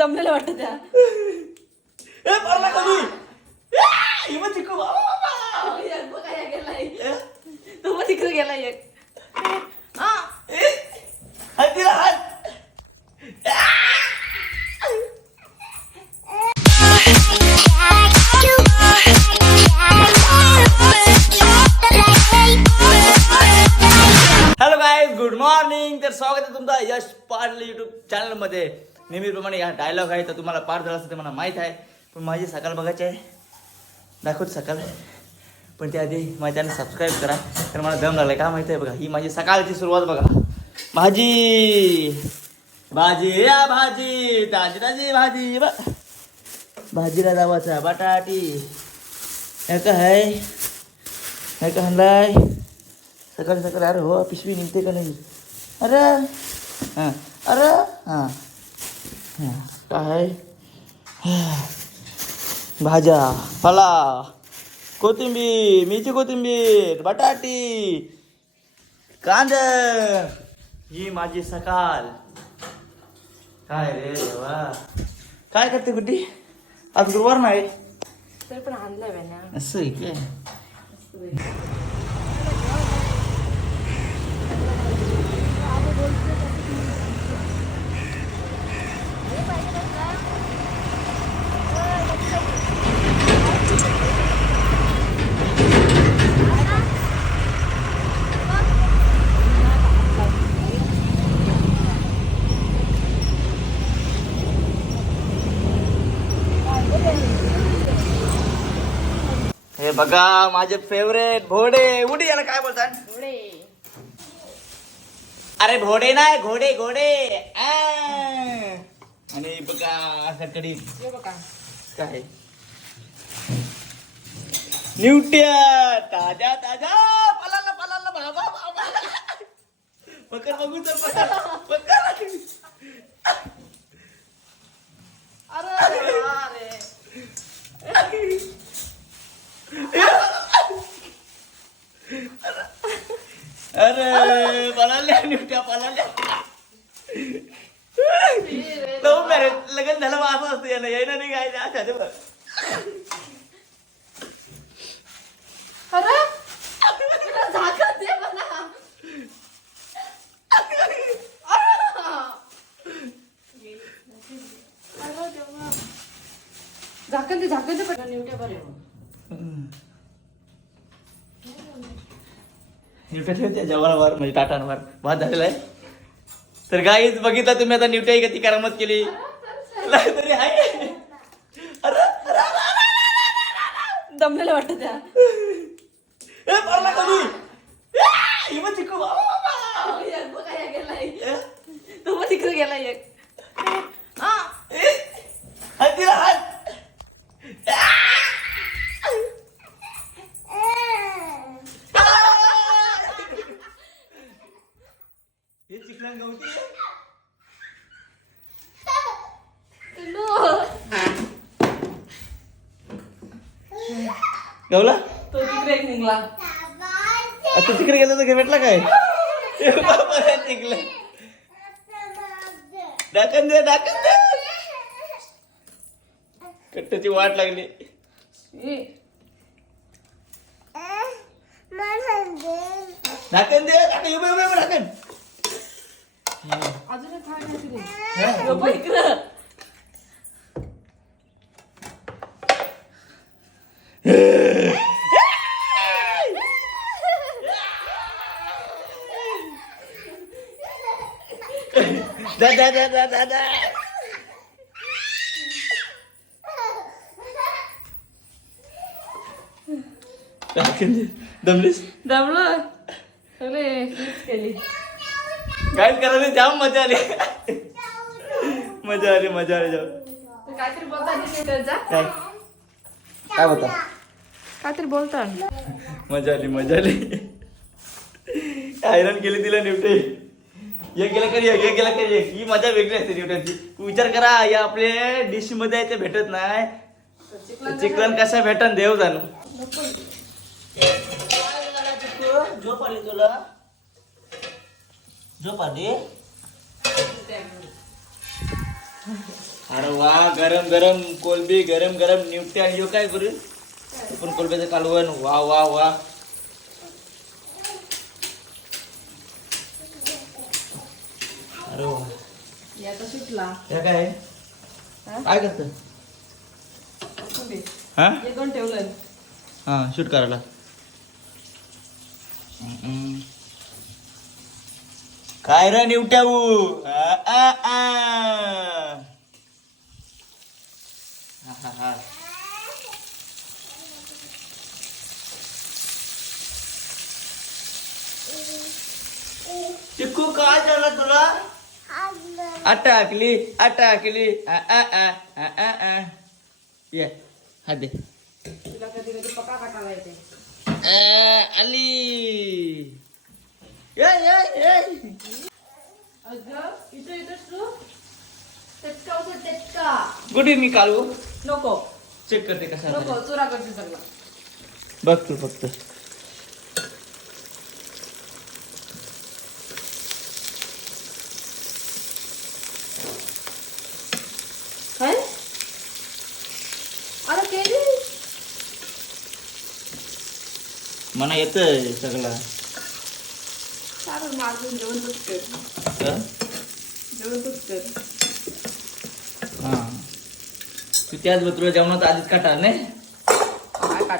दमलेलं वाटतं त्या ए पडला कधी ए, इमं चिकू बाबा, बाबा. एक बघा, एक गेलाय. ए, तो पण तिकडे गेला एक हा. ए, हात दिला हात हॅलो गाईज गुड मॉर्निंग तर स्वागत आहे तुमचं यश पाडले युट्यूब चॅनलमध्ये नेहमीप्रमाणे या डायलॉग आहे तर तुम्हाला पार झाला असं ते मला माहीत आहे. पण माझी सकाळ बघायची आहे. दाखवत सकाळ. पण त्याआधी माझ्या सबस्क्राईब करा. तर मला दम लागला का माहिती आहे बघा. ही माझी सकाळची सुरुवात बघा. भाजी. भाजी. या भाजी. ताजी ताजी भाजी. बा. भाजीला दावाचा बटाटी. हे काय आहे? हे काय सकाळी सकाळी अरे हो पिशवी निघते का नाही? अरे. हां. अरे. हां. काय. भाज्या फला कोथिंबीर मेथी कोथिंबीर बटाटी कांद. ही माझी सकाळ काय रे देवा? काय करते गुड्डी? आज गुरुवार नाही. तरी पण वेण्या असं काय हे बघा माझे फेवरेट घोडे. उडी याला काय बोलतात थोडे अरे घोडे नाही घोडे घोडे. आ. आणि बघा सकाळी हे बघा. काय? न्यूट्या ताजा ताजा पलाला पलाला बाबा बाबा. पकड बघू तर पकड पकड. अरे अरे. अरे पळाल्या न्यूट्या पळाल्या. लव मॅरेज लग्न झालं मग असं असतं यानं येणं नाही काय अच्छा ते अरे तुला झाकण दे मला. अरे देवा. झाकण दे झाकण दे. पण निवट्या बरे न्यूट्या ठेवते म्हणजे टाटांवर भात झालेला आहे. तर गाईच बघितलं तुम्ही आता न्यूट्या किती करामत केली. नाही तरी आहे दमलेलं वाटतं त्या. तो पण तिकडे गेला एक. हा. हे गवती. गवला? तो तिकडे एक निघला. आता तिकडे गेलं तर भेटला काय? चिकलन डाकन दे डाकन दे. कट्ट्याची वाट लागली. ढाकन दे ढाकन उभे उभे उभे ढाकन अजून एक खाय नाही. हा? गप्प इकडं. दा दा दा दा दा दा ढाकन दे दमलीस दमलं सगळे हीच केली काय करायला जाम मजा आली. मजा आली मजा आली काहीतरी बोलता काय? होता काहीतरी बोलता. मजा आली मजा आली. आयरन केली तिला निवटे एक गेला करी एक गेला करी ही मजा वेगळी असते निवट्याची विचार करा या आपल्या डिशमध्ये ते भेटत नाही. चिकन कशा भेटन देव जाणू. झोप आली तुला? झोप आली अरे वा गरम गरम कोलबी गरम गरम निवते आणि काय करू पण कोलब्याचं कालवण वा वा वा. अरे वा. याचा सुटला. हे काय? आहे? हा? काय करत? तुम्ही हा? हे हा शूट करायला. हम्म. काय रे निवट्याऊ. चिक्कू काय झालं तुला? अटकली अटकली. ये हा दे. तुला कधी कधी पका आ, आली ये ये ये अगं इथं इथंच तू चटका होतो चटका कुठे मी कालू नको. चेक करते कसा नको झाला. चुरा करते सगळं. बघ तू फक्त. काय? अरे केली. मला येतंय सगळा. चालेल जेवण कर. हा? जेवण कर. हा तू त्याच तुला जेवणात आधीच काटा नाही? काय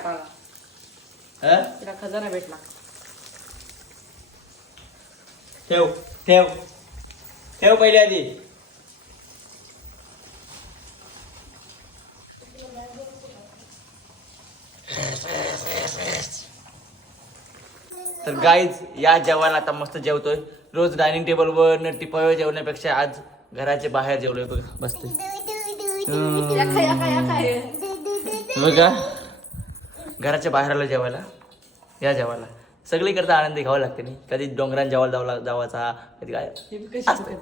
हा? तिला खजाना भेटला. ठेव ठेव. ठेव पहिले आधी. तर गाईज या जेवायला आता मस्त जेवतोय. रोज डायनिंग टेबलवर टिपावर जेवण्यापेक्षा आज घराच्या बाहेर जेवलोय बघा. बसते बघा. घराच्या बाहेर आलं जेवायला. या जेवायला. सगळीकडचा आनंदी घ्यावा लागते नाही कधी डोंगरात जेवायला जावला जावाचा कधी काय. असते.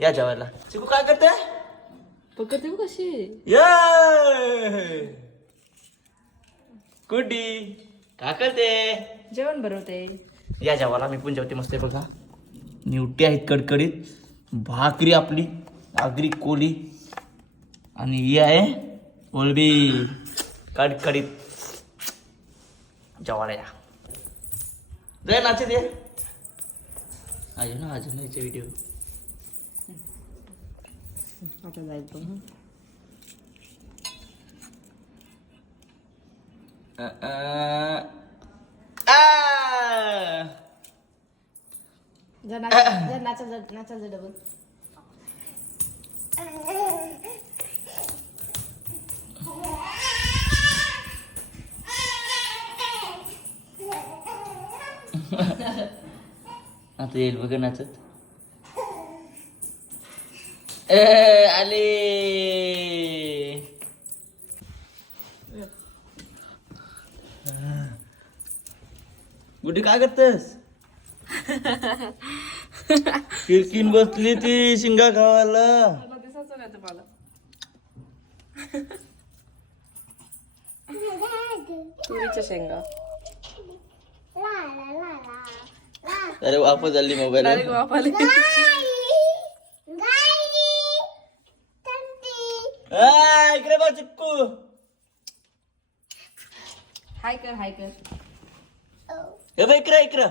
या जेवायला. चिकू काय करते पकडते कशी. ये! काय करते? जेवण बनवते. या जेवायला. मी पण जेवते मस्त आहे बघा. निवटी आहेत कडकडीत. भाकरी आपली. आगरी कोली. आणि ही आहे कोलबी कडकडीत जेवायला या जय नाचे दे अजून ना अजून याचे व्हिडिओ आता जायचं जर नाचा जर नाचा जर नाचा आता येईल बघ नाचत. आले. गुडी काय करतस किरकिन बसली ती शिंगा खावायला. तुरीच्या शेंगा. अरे वापस झाली मोबाईल डायरेक्ट वापाले इकडे बघ चिक्कू. हाय कर हाय कर. हे बघ इकडे इकडे.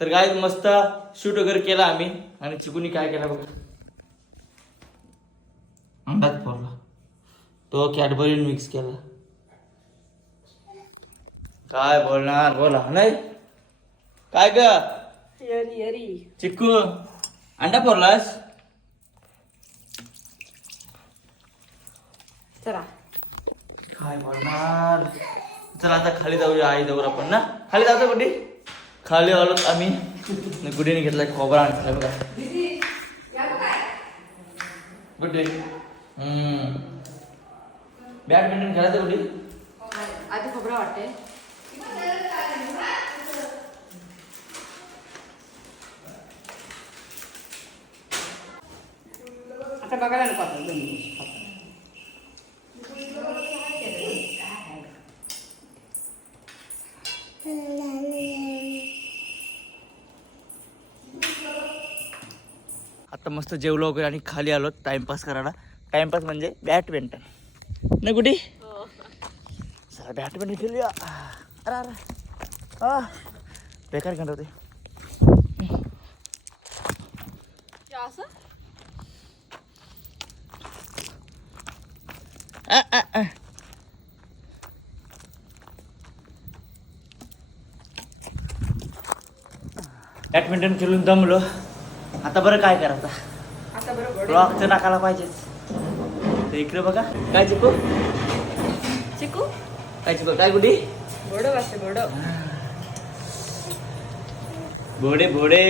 तर काय मस्त शूट वगैरे केला आम्ही. आणि चिकूनी काय केला बघा? अंडात फोडला. तो कॅडबरी मिक्स केला. काय बोलणार? बोला. नाही? काय ग? यरी यरी. चिक्कू अंडा फोडलास? चला. काय बोलणार? चला आता खाली जाऊया आई जाऊया आपण ना? खाली जायचं कुठे? खाली आलो आम्ही. गुडीने घेतलाय खोबरा आणला बघा. गुड्डे हम्म. बॅडमिंटन खेळायचं कुठे? आधी खबरा वाटते. आता बघायला नको आता दोन मिनिट. आता मस्त जेवलो वगैरे आणि खाली आलो टाइमपास करायला. टाइमपास म्हणजे बॅडमिंटन. नाही कुठे चला बॅडमिंटन खेळूया. अरे अरे हा बेकार खेळत होते असं आ, आ, आ. बॅडमिंटन खेळून दमलो. आता बरं काय करायचं? ब्लॉक तर टाकायला पाहिजेच तर इकडे बघा. काय चिकू? चिकू? काय चिकू? काय कुठे बोड वाजते बोड. भोडे भोडे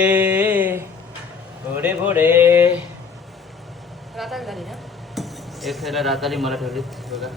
भोडे भोडे झाली ना? एक साईडला राताली मला ठेवली बघा